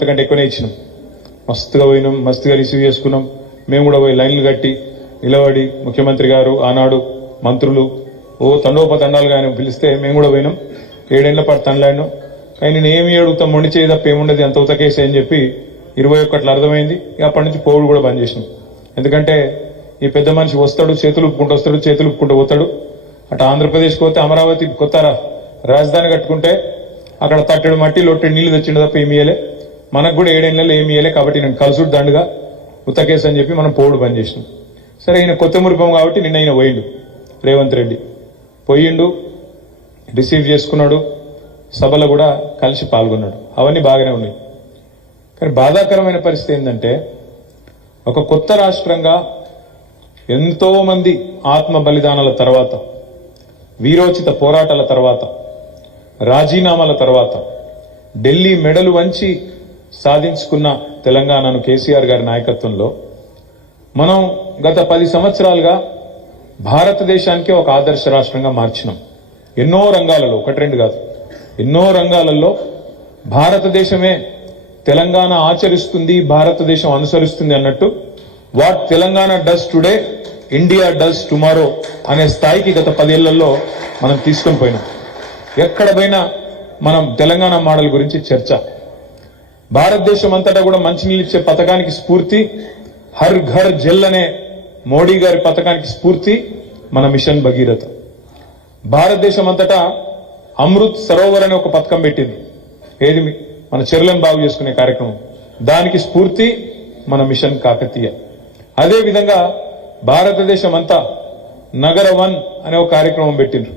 అంతకంటే ఎక్కువనే ఇచ్చినాం. మస్తుగా పోయినాం, మస్తుగా రిసీవ్ చేసుకున్నాం. మేము కూడా పోయి లైన్లు కట్టి నిలబడి ముఖ్యమంత్రి గారు ఆనాడు మంత్రులు తండోపతండాలుగా ఆయన పిలిస్తే మేము కూడా పోయినాం. 7 ఏళ్ల పాటు తండ్లాడినాం. కానీ నేను ఏమి అడుగుతాం, మొండి చేయి తప్ప ఏముండదు, అంత ఉతకేసే అని చెప్పి 21 అర్థమైంది. అప్పటి నుంచి పోవుడు కూడా బంద్ చేసినాం. ఎందుకంటే ఈ పెద్ద మనిషి వస్తాడు, చేతులు ఉప్పుకుంటూ వస్తాడు, చేతులు ఉప్పుకుంటూ పోతాడు. అటు ఆంధ్రప్రదేశ్కి పోతే అమరావతి కొత్త రాజధాని కట్టుకుంటే అక్కడ తట్టెడు మట్టి లొట్టెడు నీళ్లు తెచ్చిండు తప్ప ఏమి ఇయ్యలే. మనకు కూడా 7 ఏళ్లలో ఏమి ఇయ్యలే. కాబట్టి నేను కలుసుడు దండుగా ఉతకేసి అని చెప్పి మనం పోవుడు బంద్ చేసినాం. సరే, ఈయన కొత్త మురిపం కాబట్టి నిన్న ఆయన పోయిండు, రేవంత్ రెడ్డి పోయిండు, రిసీవ్ చేసుకున్నాడు, సభలో కూడా కలిసి పాల్గొన్నాడు. అవన్నీ బాగానే ఉన్నాయి. కానీ బాధాకరమైన పరిస్థితి ఏంటంటే ఒక కొత్త రాష్ట్రంగా ఎంతో మంది ఆత్మ బలిదానాల తర్వాత, వీరోచిత పోరాటాల తర్వాత, రాజీనామాల తర్వాత ఢిల్లీ మెడలు వంచి సాధించుకున్న తెలంగాణను కేసీఆర్ గారి నాయకత్వంలో మనం గత 10 సంవత్సరాలుగా భారతదేశానికే ఒక ఆదర్శ రాష్ట్రంగా మార్చినాం. ఎన్నో రంగాలలో, 1-2 కాదు, ఎన్నో రంగాలలో భారతదేశమే తెలంగాణ ఆచరిస్తుంది, భారతదేశం అనుసరిస్తుంది అన్నట్టు what Telangana does today India does tomorrow అనే స్థాయికి గత 10 ఏళ్లలో మనం తీసుకొని పోయినాం. ఎక్కడ పోయినా మనం తెలంగాణ మోడల్ గురించి చర్చ. భారతదేశం అంతటా కూడా మంచినీళ్ళు ఇచ్చే పథకానికి స్ఫూర్తి హర్ ఘర్ జల్ అనే మోడీ గారి పథకానికి స్ఫూర్తి మన మిషన్ భగీరథ. భారతదేశం అంతటా అమృత్ సరోవర్ అనే ఒక పథకం పెట్టింది. ఏది? మన చెరువులను బాగు చేసుకునే కార్యక్రమం. దానికి స్ఫూర్తి మన మిషన్ కాకతీయ. అదేవిధంగా భారతదేశం అంతా నగర 1 అనే ఒక కార్యక్రమం పెట్టిండ్రు.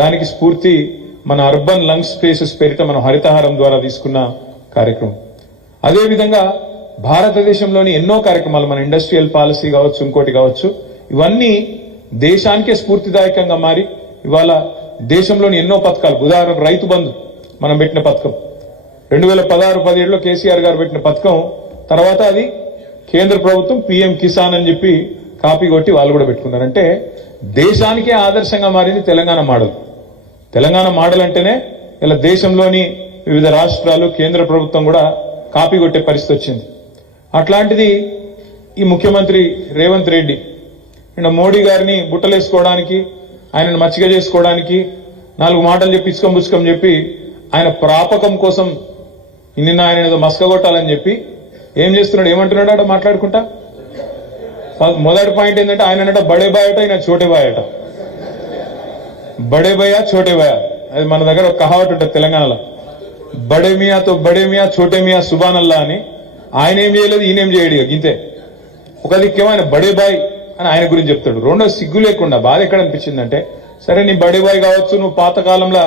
దానికి స్ఫూర్తి మన అర్బన్ లంగ్ స్పేసెస్ పేరిట మనం హరితహారం ద్వారా తీసుకున్న కార్యక్రమం. అదేవిధంగా భారతదేశంలోని ఎన్నో కార్యక్రమాలు, మన ఇండస్ట్రియల్ పాలసీ కావచ్చు, ఇంకోటి కావచ్చు, ఇవన్నీ దేశానికే స్ఫూర్తిదాయకంగా మారి ఇవాళ దేశంలోని ఎన్నో పథకాలు, ఉదాహరణకు రైతు బంధు మనం పెట్టిన పథకం 2016-17లో కేసీఆర్ గారు పెట్టిన పథకం. తర్వాత అది కేంద్ర ప్రభుత్వం PM కిసాన్ అని చెప్పి కాపీ కొట్టి వాళ్ళు కూడా పెట్టుకున్నారు. అంటే దేశానికే ఆదర్శంగా మారింది తెలంగాణ మోడల్. తెలంగాణ మోడల్ అంటేనే ఇలా దేశంలోని వివిధ రాష్ట్రాలు, కేంద్ర ప్రభుత్వం కూడా కాపీ కొట్టే పరిస్థితి వచ్చింది. అట్లాంటిది ఈ ముఖ్యమంత్రి రేవంత్ రెడ్డి మోడీ గారిని బుట్టలేసుకోవడానికి, ఆయనను మచ్చిక చేసుకోవడానికి 4 మాటలు చెప్పి ఇచ్చుకం చెప్పి ఆయన ప్రాపకం కోసం నిన్న ఆయన ఏదో మస్కగొట్టాలని చెప్పి ఏం చేస్తున్నాడు, ఏమంటున్నాడు అట మాట్లాడుకుంటా. మొదటి పాయింట్ ఏంటంటే ఆయన బడే బాయ్ అట, ఆయన చోటే బాయ్ అట. బడే భయ్యా చోటే భయ్యా, అది మన దగ్గర ఒక కహావట్ ఉంటుంది తెలంగాణలో. బడే మియాతో బడే మియా, చోటే మియా సుబాన్ అల్లా అని. ఆయన ఏం చేయలేదు, ఈయనేం చేయడు. ఇంతే. ఒక దిక్కేమో ఆయన బడే బాయ్ అని ఆయన గురించి చెప్తాడు. రెండో సిగ్గు లేకుండా బాధ ఎక్కడ అనిపించిందంటే, సరే నీ బడే బాయ్ కావచ్చు, నువ్వు పాతకాలంలో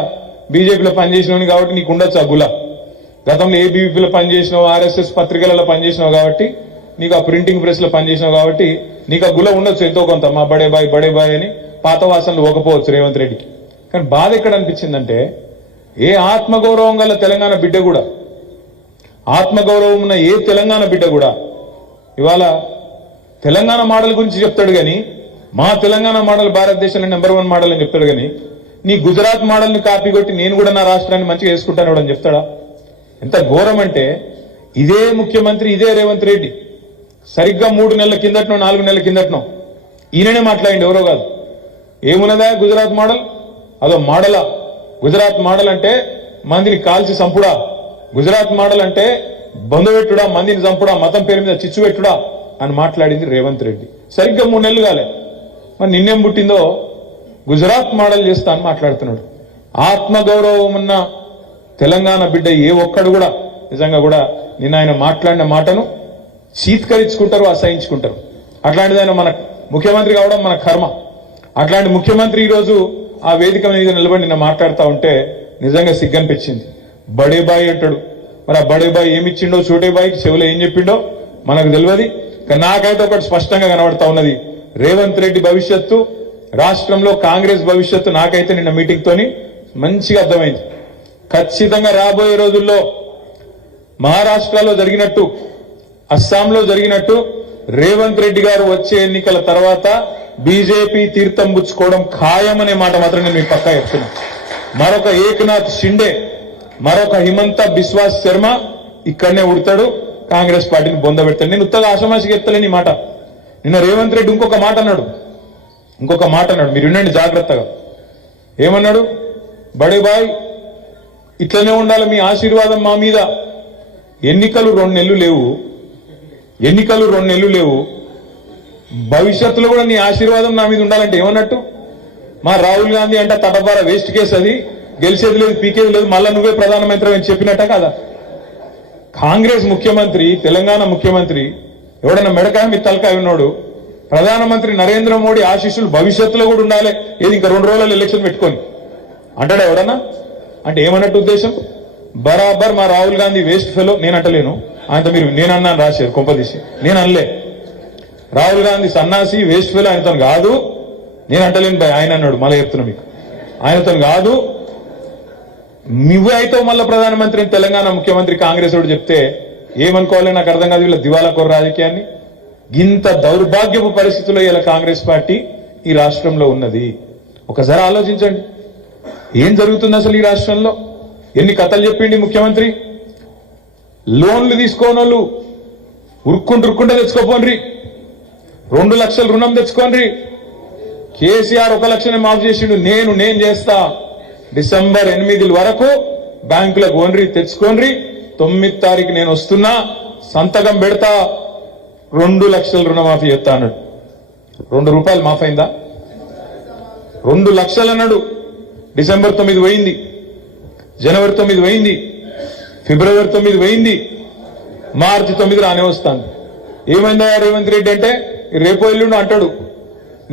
బీజేపీలో పనిచేసినవి కాబట్టి నీకు ఉండొచ్చు ఆ గుల. గతంలో ఏబీవీపీలో పనిచేసినావు, RSS పత్రికలలో పనిచేసినావు కాబట్టి, నీకు ఆ ప్రింటింగ్ ప్రెస్ లో పనిచేసినావు కాబట్టి నీకు ఆ గుల ఉండొచ్చు ఎంతో కొంత. మా బడే బాయ్ అని పాత వాసనలు ఒకపోవచ్చు రేవంత్ రెడ్డికి. కానీ బాధ ఎక్కడ అనిపించిందంటే, ఏ ఆత్మగౌరవం గల తెలంగాణ బిడ్డ కూడా, ఆత్మగౌరవం ఉన్న ఏ తెలంగాణ బిడ్డ కూడా ఇవాళ తెలంగాణ మోడల్ గురించి చెప్తాడు కానీ, మా తెలంగాణ మోడల్ భారతదేశంలో నెంబర్ 1 మోడల్ అని చెప్తాడు కానీ, నీ గుజరాత్ మోడల్ ని కాపీ కొట్టి నేను కూడా నా రాష్ట్రాన్ని మంచిగా వేసుకుంటాను అని చెప్తాడా? ఎంత ఘోరం అంటే, ఇదే ముఖ్యమంత్రి, ఇదే రేవంత్ రెడ్డి సరిగ్గా 3 నెలల కిందటనో 4 నెలల కిందటనో ఈయననే మాట్లాడింది, ఎవరో కాదు. ఏమున్నదా గుజరాత్ మోడల్? అదో మోడలా? గుజరాత్ మోడల్ అంటే మందిని కాల్చి చంపుడా? గుజరాత్ మోడల్ అంటే బంధు పెట్టుడా, మందిని చంపుడా, మతం పేరు మీద చిచ్చు పెట్టుడా అని మాట్లాడింది రేవంత్ రెడ్డి. సరిగ్గా 3 నెలలు కాలే, మరి నిన్నేం పుట్టిందో గుజరాత్ మోడల్ చేస్తా అని మాట్లాడుతున్నాడు. ఆత్మగౌరవం ఉన్న తెలంగాణ బిడ్డ ఏ ఒక్కడు కూడా నిజంగా కూడా నిన్న ఆయన మాట్లాడిన మాటను చీత్కరించుకుంటారు, అసహించుకుంటారు. అట్లాంటిది ఆయన మన ముఖ్యమంత్రి కావడం మన కర్మ. అట్లాంటి ముఖ్యమంత్రి ఈరోజు ఆ వేదిక మీద నిలబడి నిన్న మాట్లాడుతూ ఉంటే నిజంగా సిగ్గనిపించింది. బడే బాయ్ అంటాడు. మరి ఆ బడే బాయ్ ఏమిచ్చిండో, చోటే బాయ్కి చెవులో ఏం చెప్పిండో మనకు తెలియదు. కానీ నాకైతే ఒకటి స్పష్టంగా కనబడతా ఉన్నది, రేవంత్ రెడ్డి భవిష్యత్తు, రాష్ట్రంలో కాంగ్రెస్ భవిష్యత్తు నాకైతే నిన్న మీటింగ్ తోని మంచిగా అర్థమైంది. ఖచ్చితంగా రాబోయే రోజుల్లో మహారాష్ట్రలో జరిగినట్టు, అస్సాంలో జరిగినట్టు రేవంత్ రెడ్డి గారు వచ్చే ఎన్నికల తర్వాత బీజేపీ తీర్థం పుచ్చుకోవడం ఖాయమనే మాట మాత్రం నేను మీకు పక్కా చెప్తున్నా. మరొక ఏక్నాథ్ షిండే, మరొక హిమంత బిశ్వాస్ శర్మ ఇక్కడనే ఉడతాడు, కాంగ్రెస్ పార్టీని బొంద పెడతాడు. నేను ఉత్తగా ఆషమాషికి ఎత్తలేని ఈ మాట. నిన్న రేవంత్ రెడ్డి ఇంకొక మాట అన్నాడు, మీరు వినండి జాగ్రత్తగా. ఏమన్నాడు? బడే బాయ్ ఇట్లనే ఉండాలి, మీ ఆశీర్వాదం మా మీద. ఎన్నికలు 2 నెలలు లేవు, భవిష్యత్తులో కూడా నీ ఆశీర్వాదం నా మీద ఉండాలంటే ఏమన్నట్టు? మా రాహుల్ గాంధీ అంటే తటబార వేస్ట్ కేసు, అది గెలిచేది లేదు, పీకేది లేదు, మళ్ళా నువ్వే ప్రధానమంత్రి అని చెప్పినట్ట కదా. కాంగ్రెస్ ముఖ్యమంత్రి, తెలంగాణ ముఖ్యమంత్రి ఎవడన్నా మెడకాయ మీద తలకాయ ఉన్నాడు, ప్రధానమంత్రి నరేంద్ర మోడీ ఆశీస్సులు భవిష్యత్తులో కూడా ఉండాలి, ఏది ఇంకా 2 రోజుల్లో ఎలక్షన్ పెట్టుకొని అంటాడా ఎవడన్నా? అంటే ఏమన్నట్టు ఉద్దేశం? బరాబర్ మా రాహుల్ గాంధీ వేస్ట్ ఫెలో. నేను అంటలేను, ఆయనతో మీరు నేను అన్నాను రాశారు కొంపదీసి, నేను అనలే. రాహుల్ గాంధీ సన్నాసి వేస్ట్ ఫెలో ఆయనతో కాదు, నేను అంటలేను భయ్, ఆయన అన్నాడు. మళ్ళీ చెప్తున్నా మీకు, ఆయనతో కాదు, నువ్వే అయితే మళ్ళీ ప్రధానమంత్రి తెలంగాణ ముఖ్యమంత్రి కాంగ్రెస్ వాడు చెప్తే ఏమనుకోవాలి నాకు అర్థం కాదు. వీళ్ళ దివాలా కోర రాజకీయాన్ని, ఇంత దౌర్భాగ్యపు పరిస్థితుల్లో ఇలా కాంగ్రెస్ పార్టీ ఈ రాష్ట్రంలో ఉన్నది. ఒకసారి ఆలోచించండి, ఏం జరుగుతుంది అసలు ఈ రాష్ట్రంలో? ఎన్ని కథలు చెప్పిండి ముఖ్యమంత్రి. లోన్లు తీసుకోనోళ్ళు ఉరుక్కుంటూ తెచ్చుకోపోండ్రి, 2 లక్షల రుణం తెచ్చుకోండి. కేసీఆర్ 1 లక్షనే మాఫ్ చేసిండు. నేను చేస్తా, డిసెంబర్ 8 వరకు బ్యాంకులకు ఓన్రి తెచ్చుకోండి, 9 తారీఖు నేను వస్తున్నా, సంతకం పెడతా, 2 లక్షల రుణమాఫీ చేస్తా అన్నాడు. 2 రూపాయలు మాఫ్ అయిందా? 2 లక్షలు అన్నాడు. డిసెంబర్ 9 పోయింది, జనవరి 9 పోయింది, ఫిబ్రవరి 9 పోయింది, మార్చి 9 రానే వస్తాను. ఏమైందా రేవంత్ రెడ్డి అంటే రేపు ఎల్లుండి అంటాడు,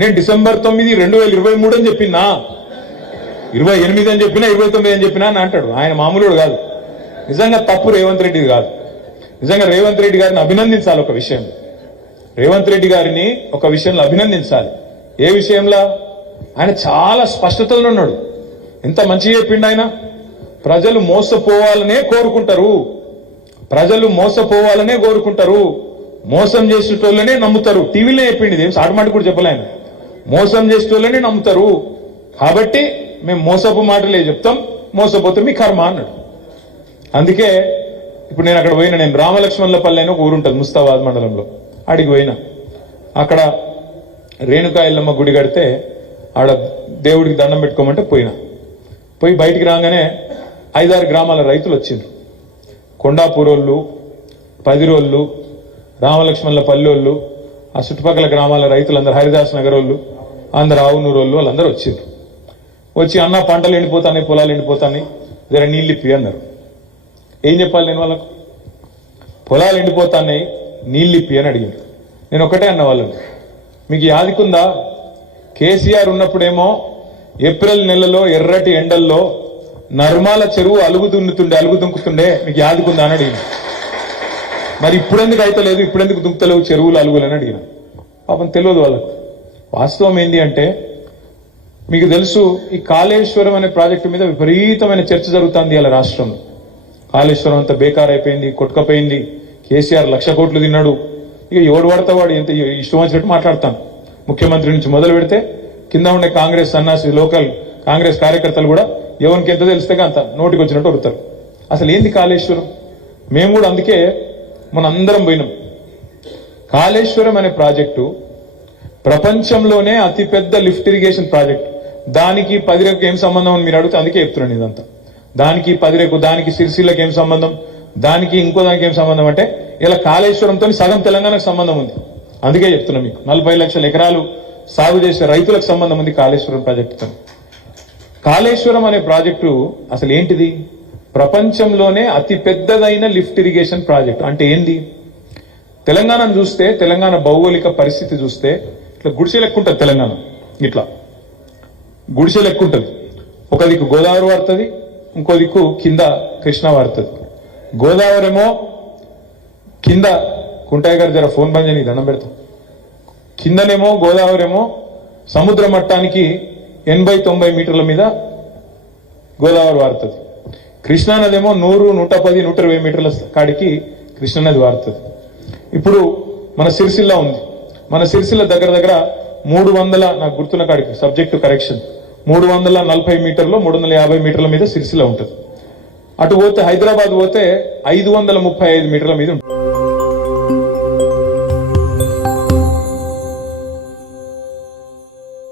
నేను డిసెంబర్ 9 2023 అని చెప్పినా, 28 అని చెప్పినా, 29 అని చెప్పినా అని అంటాడు. ఆయన మామూలుడు కాదు. నిజంగా తప్పు రేవంత్ రెడ్డిది కాదు. నిజంగా రేవంత్ రెడ్డి గారిని అభినందించాలి. ఒక విషయం రేవంత్ రెడ్డి గారిని ఒక విషయంలో అభినందించాలి. ఏ విషయంలో? ఆయన చాలా స్పష్టతలో ఉన్నాడు. ఎంత మంచిగా చెప్పిండు ఆయన. ప్రజలు మోసపోవాలనే కోరుకుంటారు, మోసం చేసేటోళ్ళనే నమ్ముతారు. టీవీలో చెప్పిండి, ఇదేం సాటమాట కూడా చెప్పలే ఆయన. మోసం చేసేటోళ్ళనే నమ్ముతారు, కాబట్టి మేము మోసపు మాటలే చెప్తాం, మోసపోతే మీ కర్మ అన్నాడు. అందుకే ఇప్పుడు నేను అక్కడ పోయినా, నేను రామలక్ష్మణులపల్లి అని ఒక ఊరుంటుంది ముస్తాబాద్ మండలంలో, ఆడికి పోయినా. అక్కడ రేణుకా ఎల్లమ్మ గుడి కడితే ఆడ దేవుడికి దండం పెట్టుకోమంటే పోయి బయటికి రాగానే 5-6 గ్రామాల రైతులు వచ్చిండ్రు. కొండాపూరోళ్ళు, పదిరోళ్ళు, రామలక్ష్మణుల పల్లెళ్ళు, ఆ చుట్టుపక్కల గ్రామాల రైతులందరూ, హరిదాస్ నగర్ వాళ్ళు, అందరు ఆవునూరు వాళ్ళు, వాళ్ళందరూ వచ్చిండ్రు. వచ్చి అన్న పంటలు ఎండిపోతాయి, పొలాలు ఎండిపోతాయి, జర నీళ్ళు ఇప్పి అన్నారు. ఏం చెప్పాలి నేను వాళ్ళకు? పొలాలు ఎండిపోతాయి, నీళ్ళు ఇప్పి అని అడిగాను. నేను ఒకటే అన్న వాళ్ళని, మీకు యాదికుందా? కేసీఆర్ ఉన్నప్పుడేమో ఏప్రిల్ నెలలో ఎర్రటి ఎండల్లో నర్మాల చెరువు అలుగు దుంకుతుండే, మీకు యాదికుందా అని అడిగిన. మరి ఇప్పుడెందుకు అయితే లేదు, ఇప్పుడెందుకు దుంకుతలేవు చెరువులు అలుగులని అడిగిన. పాపం తెలియదు వాళ్ళకు. వాస్తవం ఏంటి అంటే, మీకు తెలుసు, ఈ కాళేశ్వరం అనే ప్రాజెక్టు మీద విపరీతమైన చర్చ జరుగుతుంది ఇలా రాష్ట్రంలో. కాళేశ్వరం అంతా బేకార్ అయిపోయింది, కొట్టుకపోయింది, కేసీఆర్ 1,00,000 కోట్లు తిన్నాడు. ఇక ఎవడు పడతా వాడు ఎంత ఇష్టం వచ్చినట్టు మాట్లాడతాను. ముఖ్యమంత్రి నుంచి మొదలు పెడితే కింద ఉండే కాంగ్రెస్ సన్నాసి లోకల్ కాంగ్రెస్ కార్యకర్తలు కూడా ఎవరికి ఎంత తెలిస్తే అంత నోటికి వచ్చినట్టు వరుతారు. అసలు ఏంది కాళేశ్వరం? మేము కూడా అందుకే మన అందరం పోయినాం. కాళేశ్వరం అనే ప్రాజెక్టు ప్రపంచంలోనే అతిపెద్ద లిఫ్ట్ ఇరిగేషన్ ప్రాజెక్ట్. దానికి 10 రేకు ఏం సంబంధం అని మీరు అడిగితే అందుకే చెప్తున్నాను ఇదంతా. దానికి 10 రేకు, దానికి సిరిసిల్లకి ఏం సంబంధం, దానికి ఇంకో దానికి ఏం సంబంధం అంటే ఇలా కాళేశ్వరంతో సగం తెలంగాణకు సంబంధం ఉంది. అందుకే చెప్తున్నా మీకు, 40 లక్షల ఎకరాలు సాగు చేసే రైతులకు సంబంధం ఉంది కాళేశ్వరం ప్రాజెక్టుతో. కాళేశ్వరం అనే ప్రాజెక్టు అసలు ఏంటిది? ప్రపంచంలోనే అతి పెద్దదైన లిఫ్ట్ ఇరిగేషన్ ప్రాజెక్ట్. అంటే ఏంది? తెలంగాణను చూస్తే, తెలంగాణ భౌగోళిక పరిస్థితి చూస్తే ఇట్లా గుడిసె లెక్క ఉంటుంది తెలంగాణ. ఇట్లా గుడిసె లెక్క ఉంటుంది. ఒక దిక్కు గోదావరి వారుతుంది, ఇంకో దిక్కు కింద కృష్ణ వారుతుంది. గోదావరి ఏమో కింద, కుంటయ్య గారు జర ఫోన్ బంద్ చేయని దండం పెడతాం. కిందనేమో గోదావరి ఏమో సముద్ర మట్టానికి 80-90 మీటర్ల మీద గోదావరి వారుతుంది. కృష్ణానదేమో 100, 110, 120 మీటర్ల కాడికి కృష్ణానది వారుతుంది. ఇప్పుడు మన సిరిసిల్ల ఉంది. మన సిరిసిల్ల దగ్గర 300, నాకు గుర్తున్న కాడికి, సబ్జెక్టు కరెక్షన్, 340 మీటర్లు, 350 మీటర్ల మీద సిరిసిల్ల ఉంటుంది. అటు పోతే హైదరాబాద్ పోతే 535 మీటర్ల మీద ఉంటుంది.